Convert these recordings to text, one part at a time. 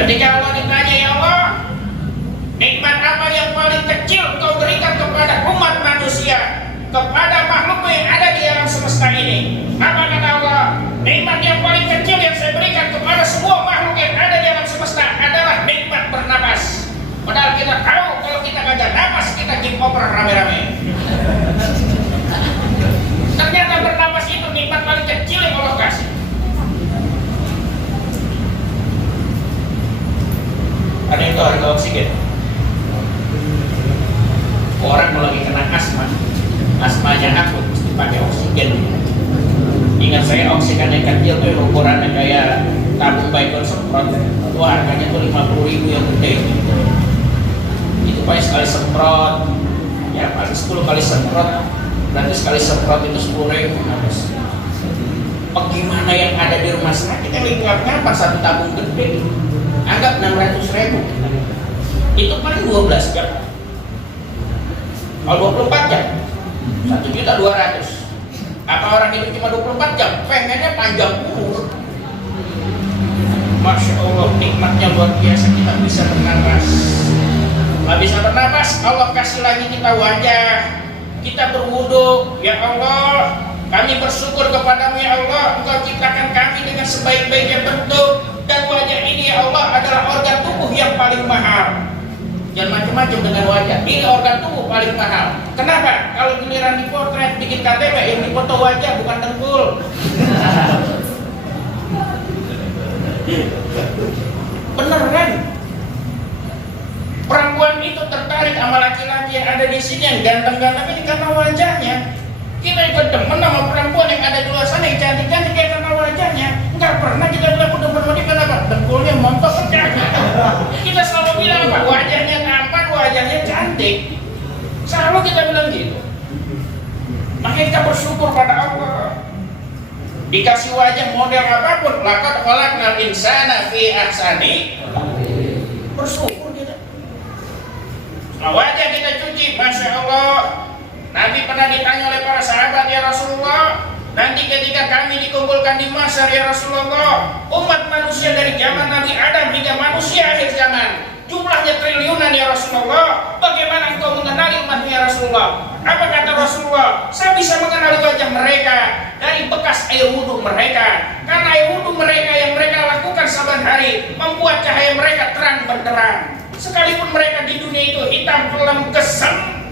Ketika Allah ditanya, ya Allah, nikmat apa yang paling kecil Engkau berikan kepada umat manusia, kepada makhluk yang ada di alam semesta ini? Apa kata Allah? Nikmat yang paling kecil yang saya berikan kepada semua makhluk yang ada di alam semesta adalah nikmat bernapas. Padahal kita tahu kalau kita gak ada napas, kita game over rame-rame. Ternyata bernapas itu nikmat paling kecil yang Allah kasih. Ada yang tahu harga oksigen? Orang kalau lagi kena asma, asmanya akut, mesti pakai oksigen. Ingat saya oksigen yang kecil tuh ukurannya kayak tabung baygon semprot. Itu harganya tuh 50.000 yang gede. Itu paling sekali semprot, ya paling 10 kali semprot. Berarti sekali semprot itu 10.000 habis. Bagaimana yang ada di rumah sakit yang lingkupnya apa satu tabung gede? Anggap 600.000. Itu paling 12 jam. Kalau 24 jam 1.200.000. Apa orang itu cuma 24 jam? Pengennya panjang umur. Masya Allah, nikmatnya luar biasa. Kita bisa bernapas. Nggak bisa bernapas, Allah kasih lagi kita wajah. Kita berwudu. Ya Allah, kami bersyukur kepadamu ya Allah. Engkau ciptakan kami dengan sebaik-baiknya bentuk. Dan wajah ini ya Allah adalah organ tubuh yang paling mahal. Jangan macam-macam dengan wajah. Ini organ tubuh paling mahal. Kenapa? Kalau giliran dipotret bikin KTP yang dipoto wajah bukan dengkul. Bener kan? Perempuan itu tertarik sama laki-laki yang ada di sini yang ganteng-ganteng ini karena wajahnya. Kita ikut demen sama perempuan yang ada di luar sana yang cantik-cantik kayak karena wajahnya. Enggak pernah kita bilang udah demen kenapa? Dengkulnya montok pecahnya. Kita selalu bilang apa? Wajahnya tampan, wajahnya cantik. Selalu kita bilang gitu. Makanya kita bersyukur pada Allah. Dikasih wajah model apapun, laqad khalaqnal insana fi ahsani. Bersyukur kita. Nah, wajah kita cuci, masya Allah. Nabi pernah ditanya oleh para sahabat, ya Rasulullah, nanti ketika kami dikumpulkan di mahsyar ya Rasulullah, umat manusia dari zaman Nabi Adam hingga manusia akhir zaman, jumlahnya triliunan ya Rasulullah, bagaimana engkau mengenali umatmu ya Rasulullah? Apa kata Rasulullah? Saya bisa mengenali wajah mereka dari bekas air wudhu mereka, karena air wudhu mereka yang mereka lakukan saban hari membuat cahaya mereka terang benderang. Sekalipun mereka di dunia itu hitam kelam kesem,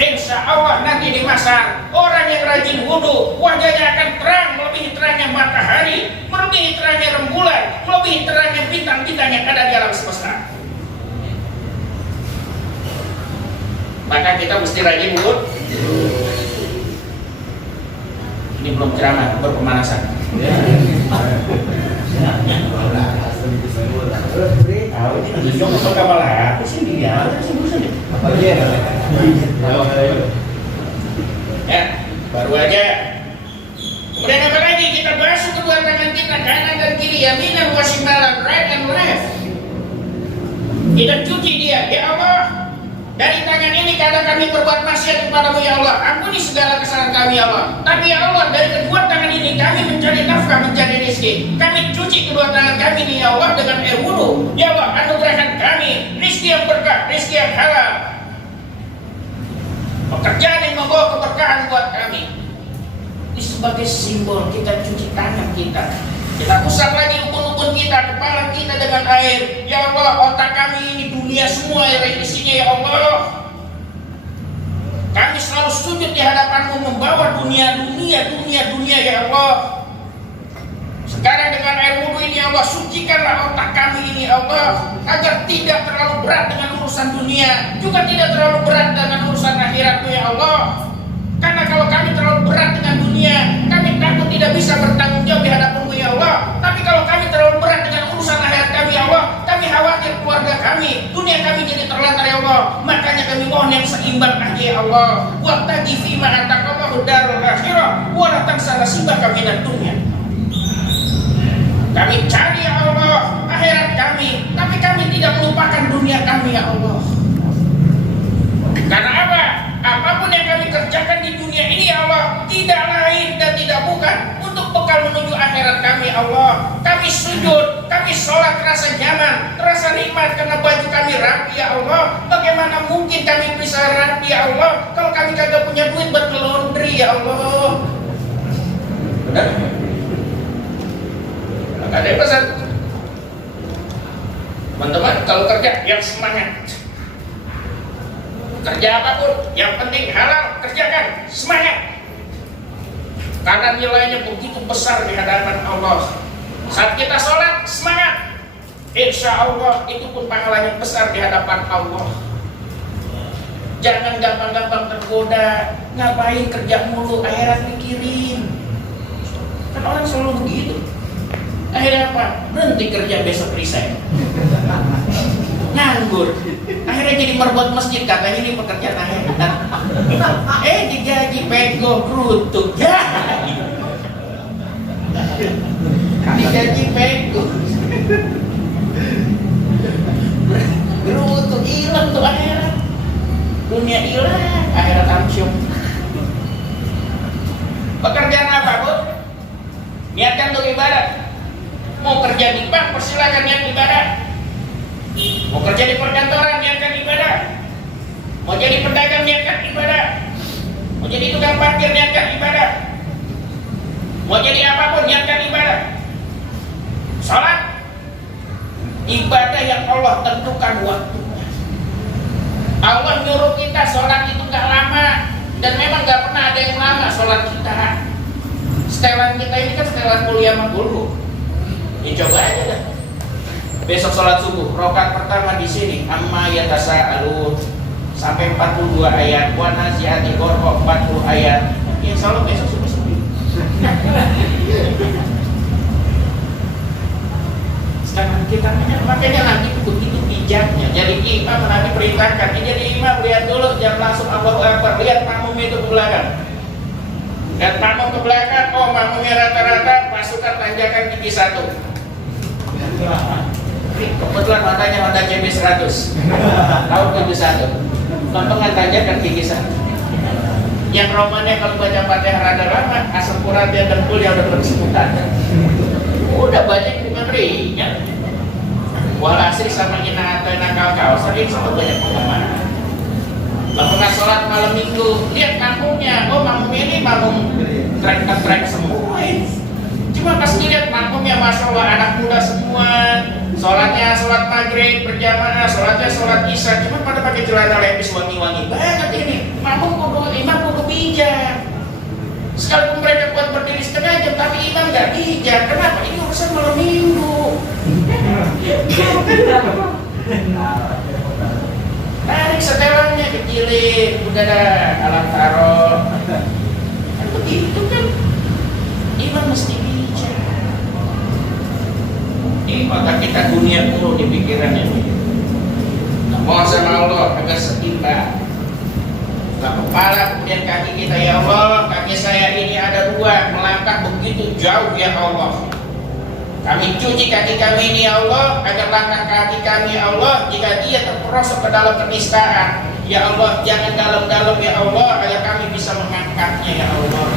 insya Allah nanti di masa orang yang rajin wudhu wajahnya akan terang melebihi terangnya matahari, melebihi terangnya rembulan, melebihi terangnya bintang-bintang yang ada di alam semesta. Maka kita mesti rajin wudhu. Ini belum ceramah, berpemanasan. Ya, baru aja. Kemudian apa lagi? Kita basuh kedua tangan kita kanan dan kiri, yaminan wa shimalan, right and left. Kita cuci dia, ya Allah. Dari tangan ini kadang kami berbuat maksiat kepadamu ya Allah. Ampuni segala kesalahan kami ya Allah. Tapi ya Allah, dari kedua tangan ini kami mencari nafkah, mencari rezeki. Kami cuci kedua tangan kami ini ya Allah dengan air wudhu. Ya Allah, anugerahkan kami rezeki yang berkah, rezeki yang halal, pekerjaan yang membawa keberkahan buat kami. Ini sebagai simbol kita cuci tangan kita. Kita usap lagi ukun-ukun kita, kepala kita dengan air. Ya Allah, otak kami ini dunia semua air isinya ya Allah. Kami selalu sujud di hadapanmu membawa dunia ya Allah. Sekarang dengan air wudhu ini ya Allah, sucikanlah otak kami ini ya Allah, agar tidak terlalu berat dengan urusan dunia, juga tidak terlalu berat dengan urusan akhiratmu ya Allah. Karena kalau kami terlalu berat dengan dunia, kami takut tidak bisa bertanggung jawab di hadapanmu ya Allah. Tapi kalau kami terlalu berat dengan urusan akhirat kami ya Allah, kami khawatir keluarga kami, dunia kami jadi terlantar ya Allah. Makanya kami mohon yang seimbang aja ya Allah. Wabtaghi fima ataqallahu darul akhirah wa la tansa nasibaka minad dunya. Kami cari ya Allah akhirat kami, tapi kami tidak melupakan dunia kami ya Allah. Karena apa? Apapun yang kami kerjakan di dunia ini ya Allah, tidak lain dan tidak bukan untuk bekal menuju akhirat kami ya Allah. Allah. Kami sujud, kami sholat terasa nyaman, terasa nikmat karena baju kami rapi ya Allah. Bagaimana mungkin kami bisa rapi ya Allah kalau kami kagak punya duit buat laundry ya Allah? Benar? Maka ada pesan, teman-teman, kalau kerja yang semangat. Kerja apapun, yang penting halal, kerjakan, semangat. Karena nilainya begitu besar di hadapan Allah. Saat kita sholat, semangat. Insya Allah itu pun pahalanya besar di hadapan Allah. Jangan gampang-gampang tergoda. Ngapain kerja mulu, akhirat mikirin. Kan orang selalu begitu. Akhirnya apa? Berhenti kerja, besok resign. Nganggur. Akhirnya jadi merbot masjid, katanya ini pekerjaan akhirat. Digaji pego kerutuk. Digaji pego kerutuk, hilang tuh akhirat. Dunia hilang, akhirat amsyum. Pekerjaan apa, Bu? Niatkan untuk ibadah. Mau kerja di bank, persilakan niat ibadah. Mau kerja di perkantoran, niatkan ibadah. Mau jadi pedagang, niatkan ibadah. Mau jadi tukang parkir, niatkan ibadah. Mau jadi apapun, niatkan ibadah. Salat, ibadah yang Allah tentukan waktunya. Allah nyuruh kita sholat itu gak lama, dan memang gak pernah ada yang lama sholat kita. Setelan kita ini kan setelan kuliah sama guru. Ya coba aja dah. Besok sholat subuh, rakaat pertama di sini amma yatasaalun sampai 42 ayat, wa naziati ghurqa 40 ayat. Insya Allah besok subuh. Sekarang kita makanya nanti begitu bijaknya. Jadi imam nanti perintahkan, jadi imam lihat dulu, jangan langsung Allahu Akbar, lihat makmum itu ke belakang. Dan makmum ke belakang, oh makmumnya rata-rata pasukan tanjakan gigi 1. Kebetulan Hondanya Honda CB 100 tahun 71. Lompengan tanjakan gigi 1. Yang romannya kalau baca Fatihah rada lama, asam urat dia dengkul ya udah bersebutan. Udah banyak dengan ringan. Walhasil sama ina atau nakal kau sering sama banyak pengalaman. Lompengan sholat malam minggu, lihat makmumnya, oh makmum ini makmum trek semua. Cuma pas dilihat makmumnya, masya Allah anak muda semua. Sholatnya sholat maghrib berjamaah, sholatnya sholat isya. Cuma pada pakai celana lepis wangi-wangi banget ini. Makmum imam kudu bijak. Sekalipun mereka kuat berdiri setengah jam, tapi imam nggak bijak. Kenapa? Ini urusan malam minggu. Tarik setelannya, kecilin, udah ada alat taruh. Kan begitu kan? Imam mesti bijak. Ini maka kita dunia mulu di pikirannya. Nah, mohon sama Allah agar setimbang. Kepala kemudian kaki kita, ya Allah, kaki saya ini ada 2 melangkah begitu jauh ya Allah. Kami cuci kaki kami ini ya Allah, agar langkah kaki kami ya Allah, jika dia terperosok ke dalam penistaan, ya Allah jangan dalam-dalam ya Allah, agar kami bisa mengangkatnya ya Allah.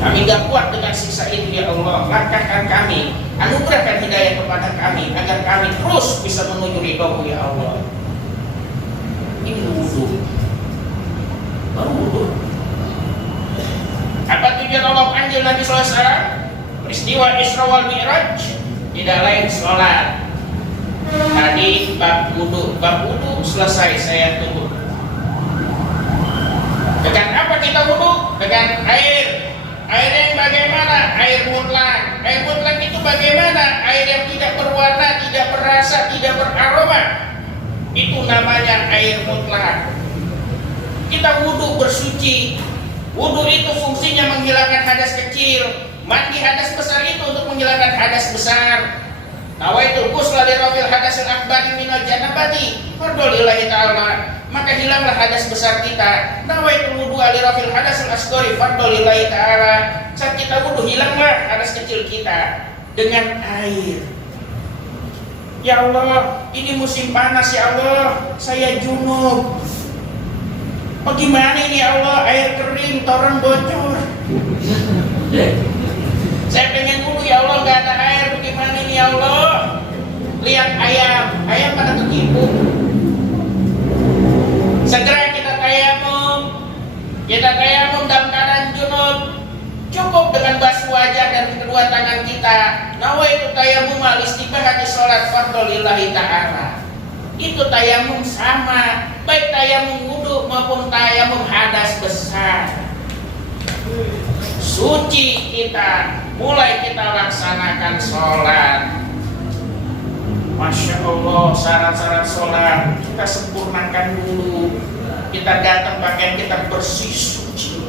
Kami gak kuat dengan siksa itu ya Allah. Langkahkan kami, anugerahkan hidayah kepada kami, agar kami terus bisa menuju ridho-Mu ya Allah. Ini wudhu. Baru wudhu. Apa tujuan Allah panggil Nabi SAW? Peristiwa Isra wal Mi'raj tidak lain sholat. Tadi bab wudhu selesai saya tutup. Dengan apa kita wudhu? Dengan air. Air yang bagaimana? Air mutlak. Air mutlak itu bagaimana? Air yang tidak berwarna, tidak berasa, tidak beraroma. Itu namanya air mutlak. Kita wudhu bersuci. Wudhu itu fungsinya menghilangkan hadas kecil. Mandi hadas besar itu untuk menghilangkan hadas besar. Nawaitul ghusla li rafil hadasil akbari minal janabati fardhu lillahi ta'ala. Maka hilanglah hadas besar kita. Nawaitul wudu li rafil hadasil asghari fardhu lillahi ta'ala. Saat kita wudu, hilanglah hadas kecil kita dengan air. Ya Allah, ini musim panas ya Allah, saya junub. Bagaimana ini ya Allah, air kering, toren bocor. Saya pengen wudhu, ya Allah nggak ada air, bagaimana ini ya Allah? Lihat ayam pada ketipu. Segera kita tayamum dalam keadaan junub. Cukup dengan basuh wajah dan kedua tangan kita. Nawaitu tayamum al-istibahati sholat fardhu lillahi ta'ala. Itu tayamum sama, baik tayamum wudhu maupun tayamum hadas besar. Suci kita, mulai kita laksanakan sholat. Masya Allah, syarat-syarat sholat kita sempurnakan dulu. Kita datang pakaian kita bersih suci.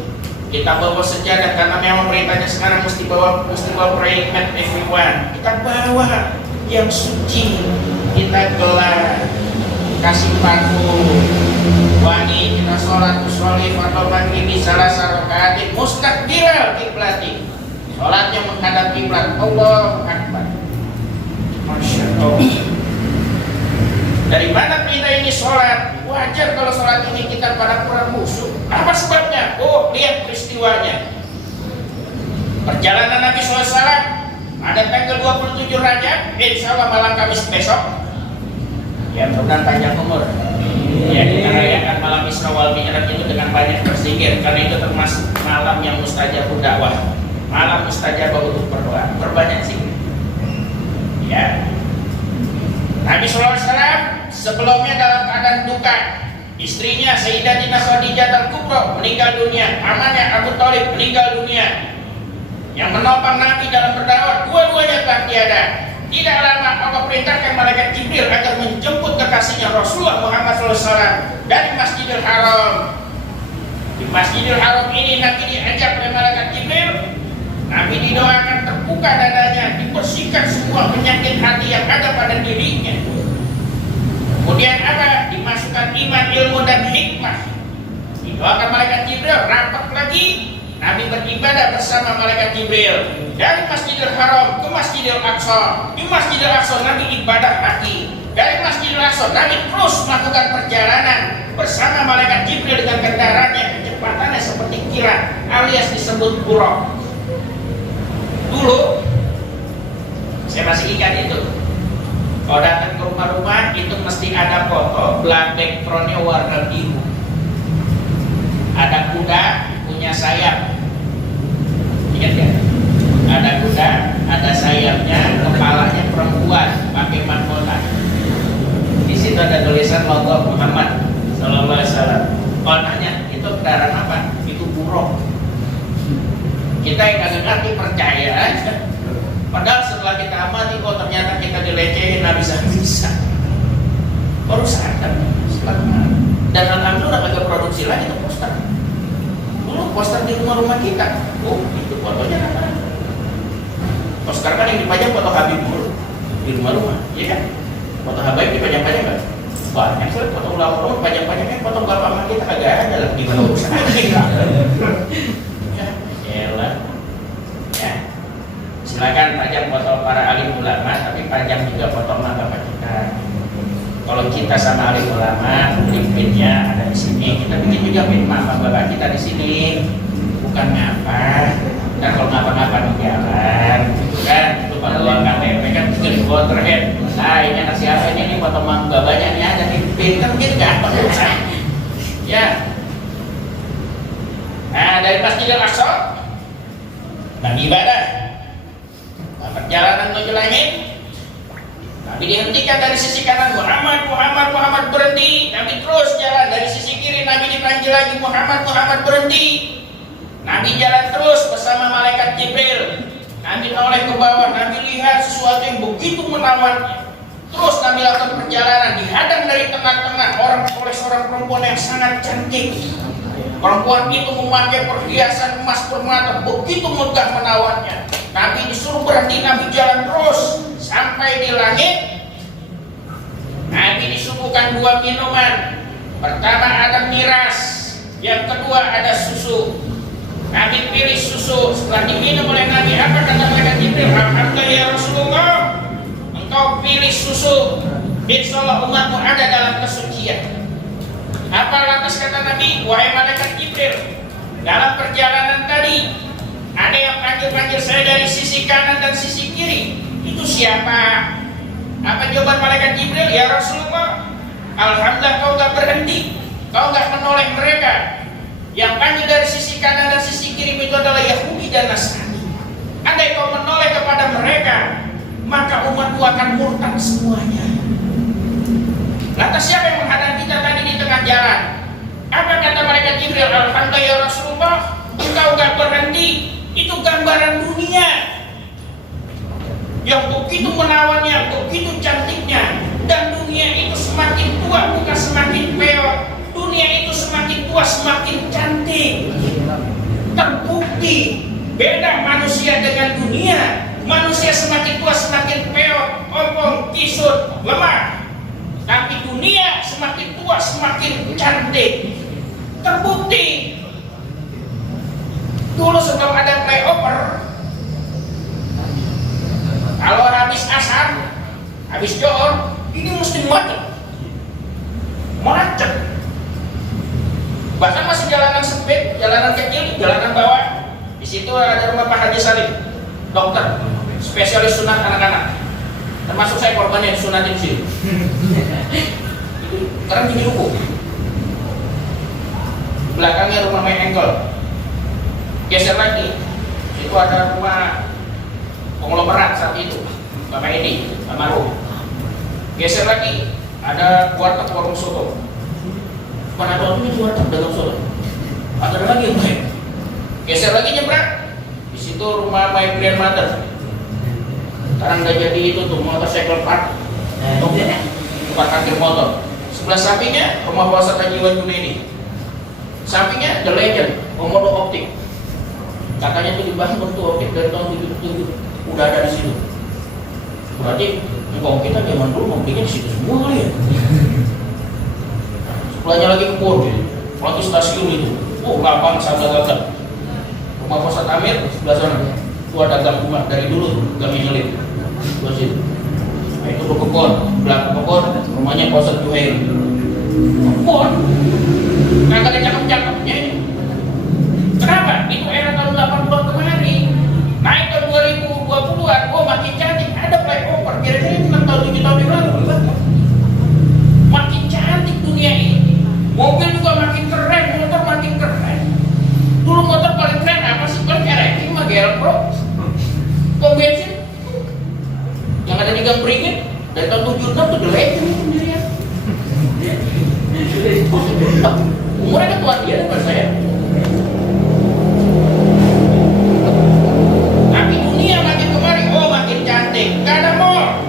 Kita bawa sejadah karena memang perintahnya sekarang mesti bawa praying mat everyone. Kita bawa yang suci, kita gelar, kasih parfum wangi, kita sholat usolli fardhu maghribi salah rakaat mustaqbilal kiblati. Sholatnya menghadap kiblat. Allahu Akbar. Masya Allah. Dari mana perintah ini sholat? Wajar kalau sholat ini kita pada kurang khusyuk. Apa sebabnya? Oh, lihat peristiwanya. Perjalanan Nabi SAW pada tanggal 27 Rajab, insya Allah malam Kamis besok. Ya, mudah-mudahan panjang umur. Ya, kita rayakan malam Isra wal Mi'raj itu dengan banyak berzikir, karena itu termasuk malam yang mustajab dakwah, malam mustajab untuk berdoa, berbanyak zikir. Ya, Nabi SAW sebelumnya dalam keadaan duka, istrinya Sayyidatina Khadijah al-Kubra meninggal dunia, pamannya Abu Thalib meninggal dunia. Yang menopang Nabi dalam berdakwah dua-duanya telah tiada. Tidak lama Allah perintahkan malaikat Jibril agar menjemput kekasihnya Rasulullah Muhammad SAW dari Masjidil Haram. Di Masjidil Haram ini Nabi diajak oleh malaikat Jibril. Nabi didoakan terbuka dadanya, dibersihkan semua penyakit hati yang ada pada dirinya. Kemudian apa? Dimasukkan iman, ilmu dan hikmah. Didoakan malaikat Jibril, rapat lagi. Nabi beribadah bersama malaikat Jibril dari Masjidil Haram ke Masjidil Aqsa. Di Masjidil Aqsa Nabi ibadah lagi. Dari Masjidil Aqsa Nabi terus melakukan perjalanan bersama malaikat Jibril dengan kendaraannya, kecepatannya seperti kilat alias disebut buraq. Dulu saya masih ingat itu. Kalau datang ke rumah-rumah itu mesti ada foto, backgroundnya warna biru. Ada kuda punya sayap. Ingat ya? Ada kuda, ada sayapnya, kepalanya perempuan pakai mahkota. Di situ ada tulisan logo Muhammad Sallallahu Alaihi Wasallam. Kalau tanya itu kendaraan apa? Itu buruk. Kita yang kagak ngerti percaya aja. Padahal setelah kita amati, oh ternyata kita dilecehin habis-habisan. Baru sadar setelah kemarin. Dan alhamdulillah kagak produksi lagi tuh poster. Dulu poster di rumah-rumah kita. Oh, itu fotonya apa? Poster kan yang dipajang foto Habib dulu di rumah-rumah, iya kan? Foto Habib dipajang-pajang kan? Banyak sekali foto ulama-ulama pajang-pajangnya, foto bapak mama kita kagak ada lah. Gimana urusan kita? Ya, silakan pajang foto para alim ulama, tapi pajang juga foto mak bapak kita. Kalau kita sama alim ulama, pinnya ada di sini, kita bikin juga pin mak bapak kita di sini. Bukan ngapa, dan kalau ngapa-ngapa di jalan, gitu kan? Itu pada uang KTP kan juga di terhead. Nah, ini anak siapa ini foto mak babanya ini ada di pin, kan gitu gampang urusan. Ya. Nah, dari Masjidil Aqsa Nabi ibadah. Nah, perjalanan menuju langit Nabi dihentikan dari sisi kanan, Muhammad berhenti. Nabi terus jalan dari sisi kiri, Nabi dipanggil lagi, Muhammad berhenti. Nabi jalan terus bersama malaikat Jibril. Nabi noleh ke bawah, Nabi lihat sesuatu yang begitu menawan. Terus Nabi lakukan perjalanan, dihadang dari tengah-tengah oleh seorang perempuan yang sangat cantik. Perempuan itu memakai perhiasan emas permata, begitu megah menawannya. Nabi disuruh berhenti, Nabi jalan terus sampai di langit. Nabi disuguhkan dua minuman. Pertama ada miras, yang kedua ada susu. Nabi pilih susu. Setelah diminum oleh Nabi, apa kata malaikat Jibril? Alhamdulillah ya Rasulullah, engkau pilih susu, insya Allah umatmu ada dalam kesucian. Apa lantas kata Nabi? Wahai malaikat Jibril, dalam perjalanan tadi Ada yang panggil-panggil saya dari sisi kanan dan sisi kiri. Itu siapa? Apa jawaban malaikat Jibril? Ya Rasulullah, alhamdulillah kau gak berhenti, kau gak menoleh mereka. Yang panggil dari sisi kanan dan sisi kiri itu adalah Yahudi dan Nasrani. Andai kau menoleh kepada mereka, maka umatku akan murtad semuanya. Lantas siapa yang menghadang kita tadi di tengah jalan? Apa kata malaikat Jibril? Alhamdulillah ya Rasulullah, engkau gak berhenti. Itu gambaran dunia yang begitu menawannya, begitu cantiknya. Dan dunia itu semakin tua bukan semakin peot. Dunia itu semakin tua semakin cantik. Terbukti beda manusia dengan dunia. Manusia semakin tua semakin peot, ompong, kisut, lemah. Tapi dunia semakin tua semakin cantik. Terbukti. Dulu sebelum ada flyover, kalau habis asar, habis johor, ini mesti macet. Bahkan masih jalanan sempit, jalanan kecil, jalanan bawah. Di situ ada rumah Pak Haji Salim, dokter, spesialis sunat anak-anak. Termasuk saya korbannya sunatin di sini. Sekarang gini hukum. Belakangnya rumah main engkol. Geser lagi, itu ada rumah konglomerat saat itu, Bapak Edi, Amaru. Geser lagi, ada warteg warung soto. Mana ada waktunya di warteg dagang soto? Ada lagi yang lain. Geser lagi nyebrang, di situ rumah My Grandmother. Sekarang udah jadi itu tuh motorcycle park, tempat parkir motor. Sebelah sampingnya rumah Pak Haji Junaidi. Sampingnya The Legend, Komodo Optik. Katanya itu dibangun tuh optik dari tahun 77, udah ada di situ. Berarti kalau kita zaman dulu mau bikin di situ semua kali ya. Sebelahnya lagi kebun, lagi stasiun itu. Oh, lapang sahabat-sahabat. Rumah Posat Amir sebelah sana. Itu ada gang rumah dari dulu, gang Nyelit. Sebelah situ. Nah, itu kebun, belakang kebun rumahnya Posat Juhair. Kebun, nggak ada cakep-cakepnya ini. Kenapa? Itu era tahun 80-an kemarin. Naik ke 2020-an, oh makin cantik. Ada flyover, kira-kira 6 tahun 7 tahun yang lalu. Makin cantik dunia ini. Mobil juga makin keren, motor makin keren. Dulu motor paling keren apa sih? Paling RX, mah GL Pro. Pom bensin yang ada di Gang Beringin dari tahun 76 tuh The Legend sendirian. Umurnya ketua dia daripada saya. Tapi dunia makin kemari, oh makin cantik. Gak ada mall,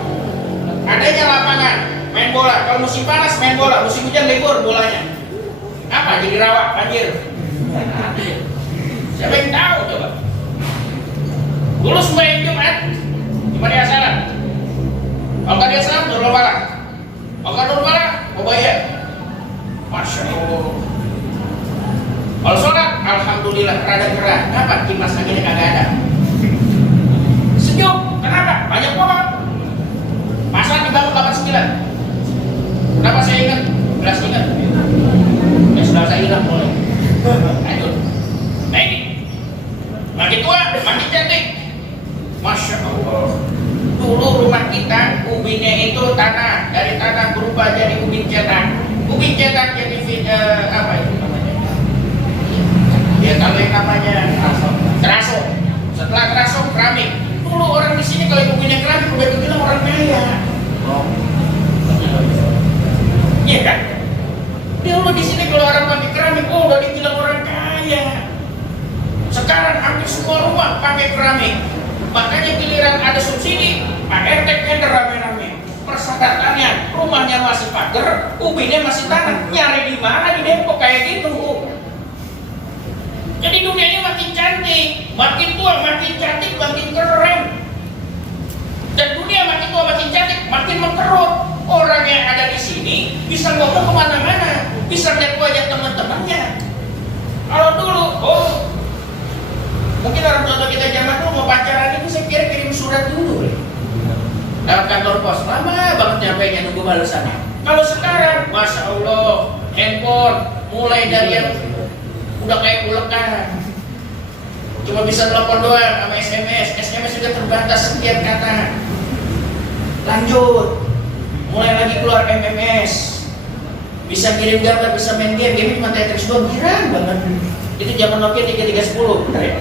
adanya lapangan main bola. Kalau musim panas main bola, musim hujan libur bolanya. Apa? Jadi rawa, banjir. Siapa yang tahu coba? Dulu sembahyang Jumat di Maria Salam. Kalau nggak dia salam, Nurul Falah. Kalau nggak Nurul Falah, Obayah. Masya Allah. Kalau sholat, alhamdulillah rada gerah. Kenapa? Kipas anginnya kagak ada. Sejuk. Kenapa? Banyak pohon. Masa dibangun 89. Kenapa saya ingat? Belas ingat. Ya sudah saya hilang mulai. Lanjut. Nah ini, makin tua, makin cantik. Masya Allah. Dulu rumah kita, ubinnya itu tanah. Dari tanah berubah jadi ubin cetak. Ubin cetak jadi apa itu namanya? Ya kalau yang namanya teraso. Setelah teraso keramik. Dulu orang di sini kalau ubinnya keramik udah dibilang orang kaya. Iya kan? Dulu di sini kalau orang pakai keramik, oh udah dibilang orang kaya. Sekarang hampir semua rumah pakai keramik. Makanya giliran ada subsidi, Pak RT tender rame-rame. Persyaratannya rumahnya masih pagar, ubinnya masih tanah. Nyari di mana di Depok kayak gitu. Jadi dunia ini makin cantik, makin tua makin cantik, makin keren. Dan dunia makin tua makin cantik, makin mengkerut. Orang yang ada di sini bisa ngomong kemana-mana, bisa lihat wajah teman-temannya. Kalau dulu, oh mungkin orang tua kita zaman dulu mau pacaran itu saya kira kirim surat dulu lewat kantor pos, lama banget nyampainya nunggu balasannya. Kalau sekarang, masya Allah, handphone mulai dari yang udah kayak ulekan, Cuma bisa telepon doang sama SMS. SMS sudah terbatas sekian kata. Lanjut, mulai lagi keluar MMS. Bisa kirim gambar, bisa main game. Game cuma Tetris doang, girang banget. Itu zaman Nokia 3310, benar ya?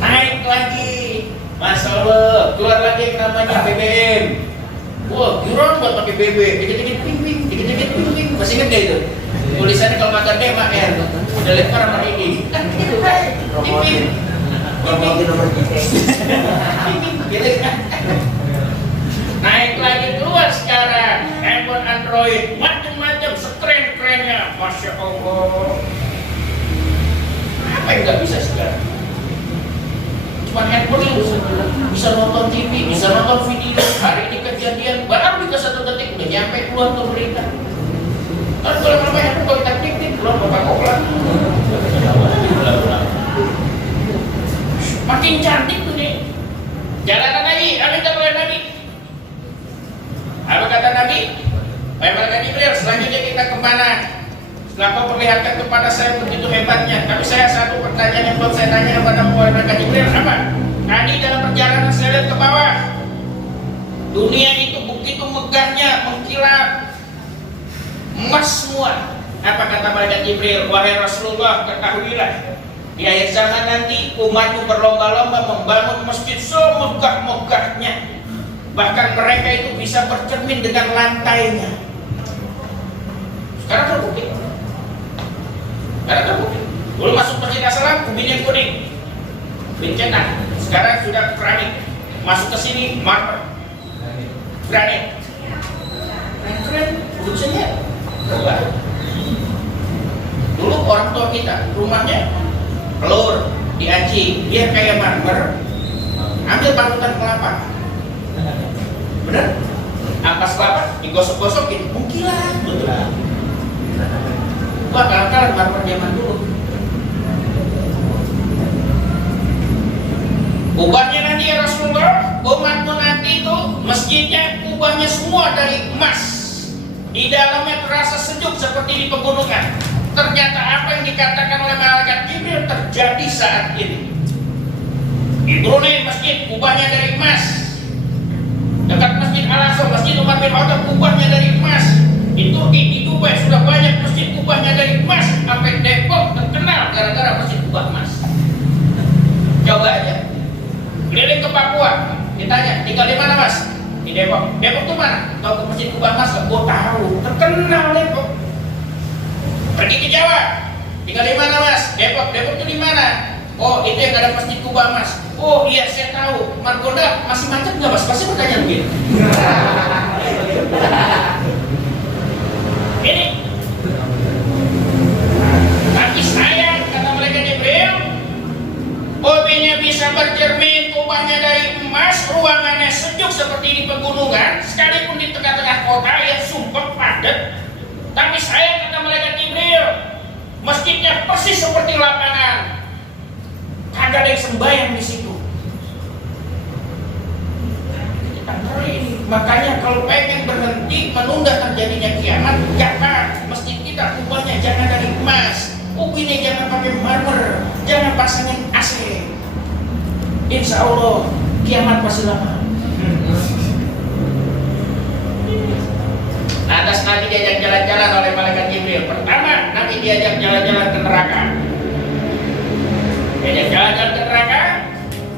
Naik lagi, Masya Allah, keluar lagi yang namanya BBM. Wah, girang buat pakai BB, dikit-dikit ping-ping, dikit-dikit ping-ping. Masih ingat gak itu? Tulisannya kalau makan D, MAR. Udah lempar sama ini. Ping-ping. Naik lagi keluar sekarang handphone Android, macam-macam sekeren-kerennya, Masya Allah. Apa yang nggak bisa sekarang? Cuma handphone yang bisa nonton TV, bisa nonton video. Hari ini kejadian, baru bisa 1 detik udah nyampe keluar tuh berita. Kan kalau namanya handphone kalau kita klik keluar Coca-Cola. Makin cantik tuh nih. Jalanan Nabi, Nabi terlalu Nabi. Apa kata Nabi? Baik kata Jibril, selanjutnya kita kemana? Setelah kau perlihatkan kepada saya begitu hebatnya, tapi saya satu pertanyaan yang belum saya tanya kepada Malaikat Jibril, apa? Tadi dalam perjalanan saya lihat ke bawah, dunia itu begitu megahnya, mengkilap, emas semua. Apa kata Malaikat Jibril? Wahai Rasulullah, ketahuilah, di akhir zaman nanti umatmu berlomba-lomba membangun masjid semegah-megahnya. Bahkan mereka itu bisa bercermin dengan lantainya. Sekarang terbukti. Dulu masuk Masjid Assalam, ubinnya kuning, ubin cetak. Sekarang sudah keramik. Masuk ke sini, marmer, granit. Keren-keren, produksinya terbaru. Dulu orang tua kita, rumahnya telur diaci, biar kayak marmer. Ambil parutan kelapa. Bener? Ampas kelapa digosok-gosokin, mengkilat, betul. Wah, kalah-kalah marmer zaman dulu. Ubahnya nanti ya Rasulullah, umatmu nanti itu masjidnya ubahnya semua dari emas. Di dalamnya terasa sejuk seperti di pegunungan. Ternyata apa yang dikatakan oleh Malaikat Jibril terjadi saat ini. Di Brunei masjid ubahnya dari emas. Dekat Masjid Al-Aqsa, Masjid Umar bin Khattab ubahnya dari emas. Di Turki, di Dubai sudah banyak masjid ubahnya dari emas. Sampai Depok terkenal gara-gara masjid ubah emas. Coba aja. Keliling ke Papua, ditanya, tinggal di mana Mas? Di Depok. Depok tuh mana? Tahu ke masjid ubah emas? Gak? Gua tahu. Terkenal Depok. Pergi ke Jawa, tinggal di mana Mas? Depok. Depok tuh di mana? Oh, itu yang ada masjid ubah emas. Oh iya, saya tahu. Margonda masih macet nggak Mas? Pasti bertanya begitu. Ini tapi saya kata mereka Jibril, mobilnya bisa bercermin, kubahnya dari emas, ruangannya sejuk seperti di pegunungan, sekalipun di tengah-tengah kota yang sumpah padat. Tapi saya kata mereka Jibril, masjidnya persis seperti lapangan, kagak ada yang sembahyang di situ. Makanya kalau pengen berhenti menunda terjadinya kiamat, jangan masjid kita ubahnya jangan dari emas, ubinnya jangan pakai marmer, jangan pasangin AC. Insya Allah kiamat masih lama. Atas Nabi diajak jalan-jalan oleh Malaikat Jibril. Pertama Nabi diajak jalan-jalan ke neraka. Diajak jalan-jalan ke neraka.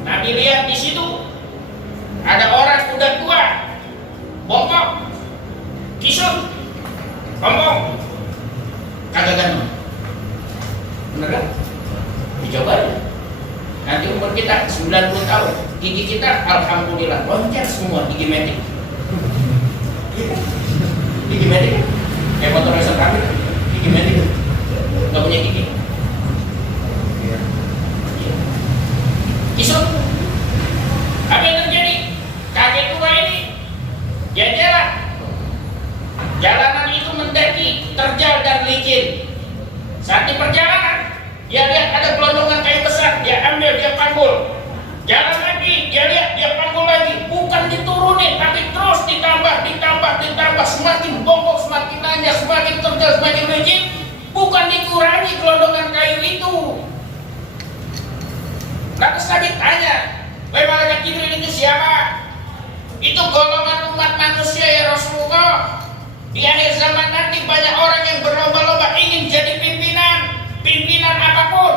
Nabi lihat di situ ada orang udah tua, bongkok, kisut, ngomong, kagak ganteng. Bener kan? Dicoba ya. Nanti umur kita 90 tahun, gigi kita alhamdulillah loncat semua, gigi metik. Gigi metik kan? Kayak motor racer kami, gigi metik. Gak punya gigi. Kisut. Apa yang terjadi? Kakek tua ini ya jalan. Jalanan itu mendaki, terjal dan licin. Saat di perjalanan, dia lihat ada gelondongan kayu besar, dia ambil, dia panggul. Jalan lagi, dia lihat, dia panggul lagi. Bukan diturunin, tapi terus ditambah, semakin bongkok, semakin nanjak, semakin terjal, semakin licin. Bukan dikurangi gelondongan kayu itu, Lantas Nabi tanya, wahai malaikat Jibril, itu siapa? Itu golongan umat manusia ya Rasulullah. Di akhir zaman nanti banyak orang yang berlomba-lomba ingin jadi pimpinan apapun.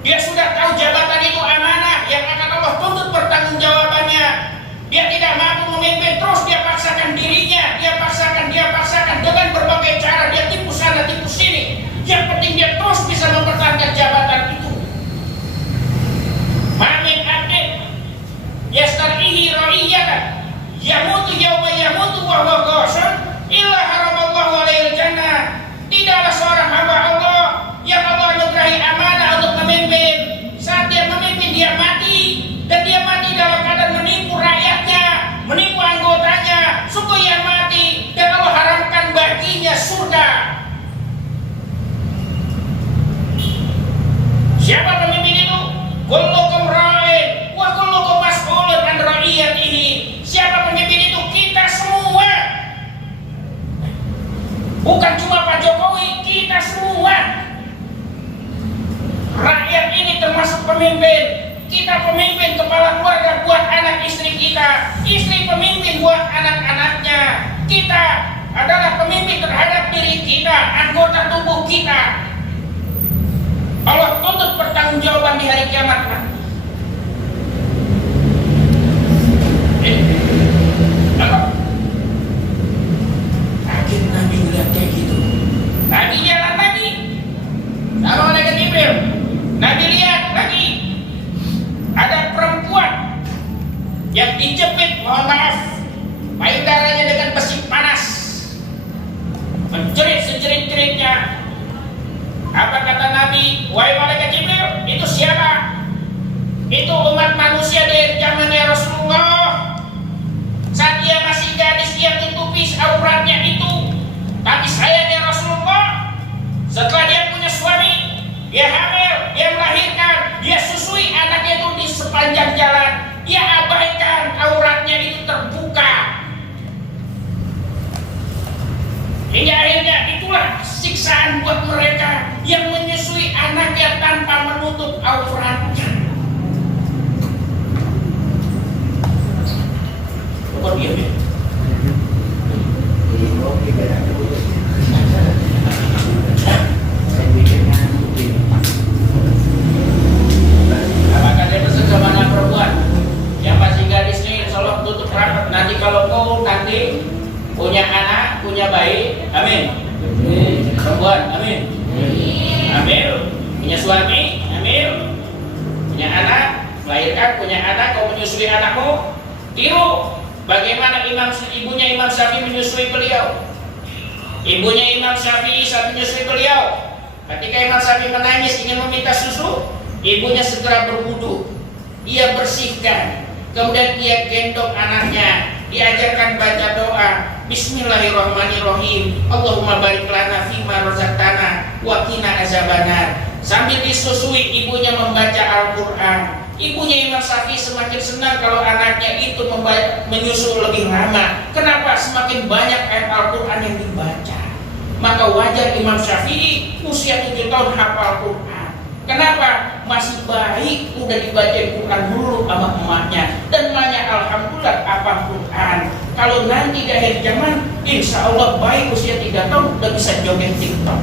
Dia sudah tahu jabatan itu amanah yang akan Allah tuntut pertanggungjawabannya. Dia tidak mampu memimpin, terus dia paksakan dirinya, dia paksakan dengan berbagai cara, dia tipu sana, tipu sini. Yang penting dia terus bisa mempertahankan jabatan itu. Mamin abdin yastarihi ra'iyatan yamutu yawma yamutu wa huwa ghashun illa haramallahu alaihi jannah. Tidaklah seorang hamba Allah yang Allah anugerahi amanah untuk memimpin. Saat dia memimpin, dia mati, dan dia mati dalam keadaan menipu rakyatnya, menipu anggotanya. Sungguh ia mati, dan Allah haramkan baginya surga. Siapa pemimpin itu? Kullukum ra'in wa kullukum mas'ulun an ra'iyatihi. Siapa pemimpin itu? Kita semua. Bukan cuma Pak Jokowi, kita semua. Rakyat ini termasuk pemimpin. Kita pemimpin kepala keluarga buat anak istri kita. Istri pemimpin buat anak-anaknya. Kita adalah pemimpin terhadap diri kita, anggota tubuh kita. Allah tuntut pertanggungjawaban di hari kiamat nanti. Apa? Akhir Nabi melihat kayak gitu. Nabi jalan lagi sama malaikat Jibril. Nabi lihat lagi ada perempuan yang dijepit, mohon maaf, payudaranya dengan besi panas, menjerit sejerit-jeritnya. Apa kata Nabi? Wahai malaikat Jibril, itu siapa? Itu umat manusia dari zamannya Rasulullah. Saat dia masih gadis, dia tutupi auratnya itu. Tapi sayangnya Rasulullah, setelah dia punya suami, dia hamil, dia melahirkan, dia susui anaknya itu di sepanjang jalan. Dia abaikan auratnya itu terbuka. Hingga akhirnya itulah siksaan buat mereka yang menyusui anaknya tanpa menutup auratnya. Kok diam ya? Apakah dia pesan sama anak perempuan yang masih gadis nih, insya Allah tutup rapat. Nanti kalau kau nanti punya anak, punya bayi, amin. Perempuan, amin. Ambil. Punya suami, ambil. Punya anak, melahirkan, punya anak, kau menyusui anakmu, tiru bagaimana ibunya Imam Syafi'i menyusui beliau. Ibunya Imam Syafi'i saat menyusui beliau, ketika Imam Syafi'i menangis ingin meminta susu, ibunya segera berwudu, ia bersihkan, kemudian ia gendong anaknya, diajarkan baca doa, Bismillahirrahmanirrahim, Allahumma barik lana fima razaqtana wa qina azabannar. Sambil disusui, ibunya membaca Al-Quran. Ibunya Imam Syafi'i semakin senang kalau anaknya itu menyusul lebih lama. Kenapa? Semakin banyak ayat Al-Quran yang dibaca. Maka wajar Imam Syafi'i usia 7 tahun hafal Quran. Kenapa? Masih baik, udah dibacain Quran dulu sama emaknya. Dan emaknya alhamdulillah hafal Quran. Kalau nanti di akhir zaman, insya Allah baik usia 3 tahun udah bisa joget TikTok.